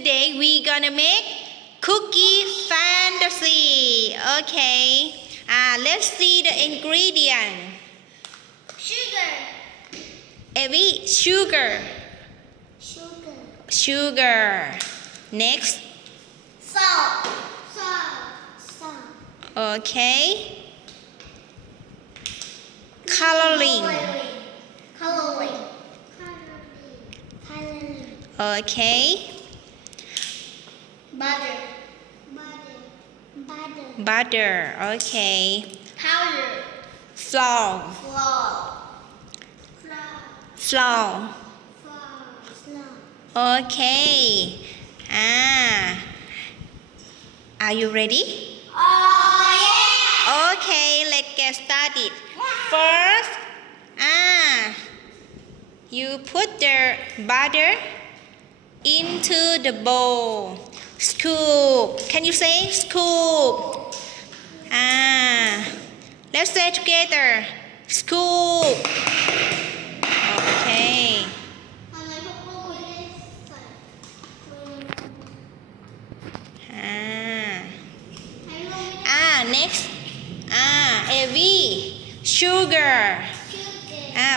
Today we gonna make cookie fantasy. Okay. Let's see the ingredient. Sugar. Evie, sugar. Sugar. Sugar. Next. Salt. Salt. Salt. Okay. Coloring. Coloring. Coloring. Okay. Butter. Butter. Butter. Butter. Okay. Powder. Flour. Flour. Flour. Flour. Okay. Are you ready? Oh yeah. Okay, let's get started. First, you put the butter into the bowl. Scoop. Can you say scoop? Let's say together. Scoop. Okay. Next. Evie. Sugar.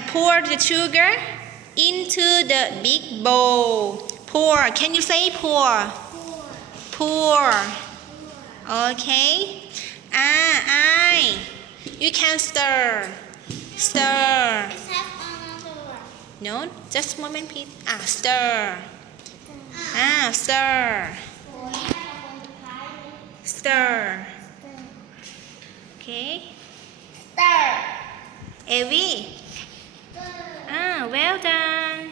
Pour the sugar into the big bowl. Pour. Can you say pour? Pour. Okay. You can stir. Stir. No, just a moment, please. Stir. Stir. Stir. Okay. Stir. Evie. Well done.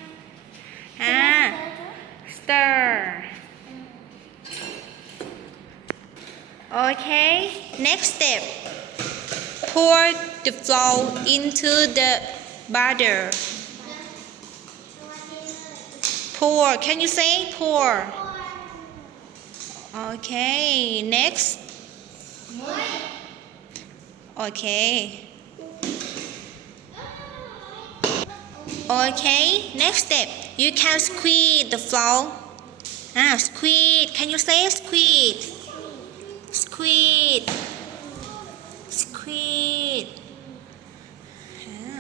Stir. Okay. Next step. Pour the flour into the butter. Pour. Can you say pour? Okay. Next. Okay. Okay. Next step. You can squeeze the flour. Squeeze. Can you say squeeze? Squeeze. Squeeze.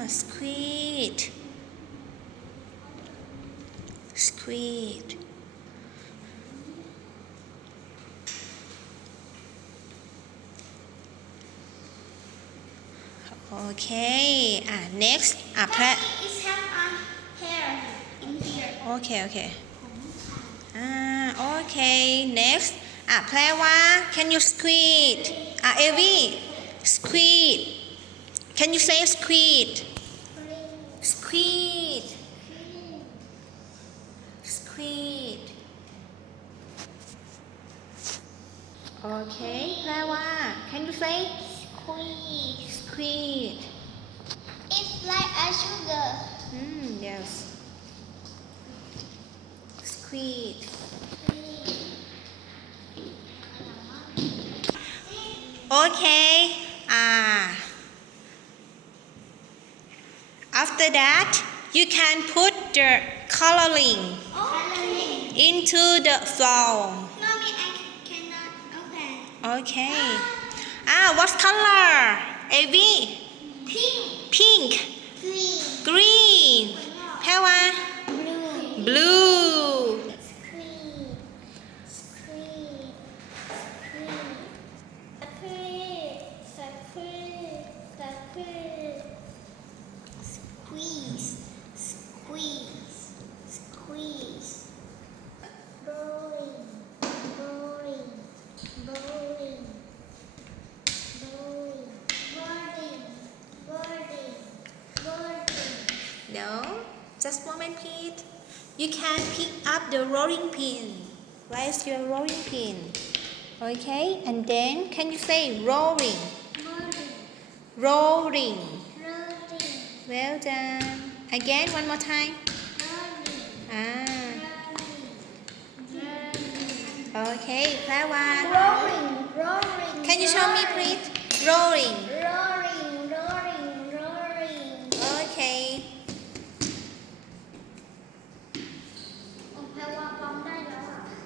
Squeeze. Squeeze. Okay. Next. It have hair in here. Okay. Okay. Next.แพรวา can you squeeze? Evie, squeeze. Can you say squeeze? Squeeze. Squeeze. Okay. แพรวา can you say Squeeze. squeeze? It's like a sugar. Yes. Squeeze. Okay. After that, you can put the coloring into the flour. Mommy, I cannot open. Okay. What color? Evie? Pink. Pink. Green. Green. แพรวา Blue. Blue. Squeeze. Squeeze. Squeeze. Squeeze. Squeeze. Bowling. Bowling. Bowling. Bowling. Boarding. Boarding. Boarding. No, just one moment, please. You can pick up the rolling pin. Where's your rolling pin? Okay, and then can you say rolling? Boarding. Rolling. Loading. Well done. Again, one more time. Loading. Okay, แพรวา Rolling. Rolling. Can you show me, please? Rolling. Rolling.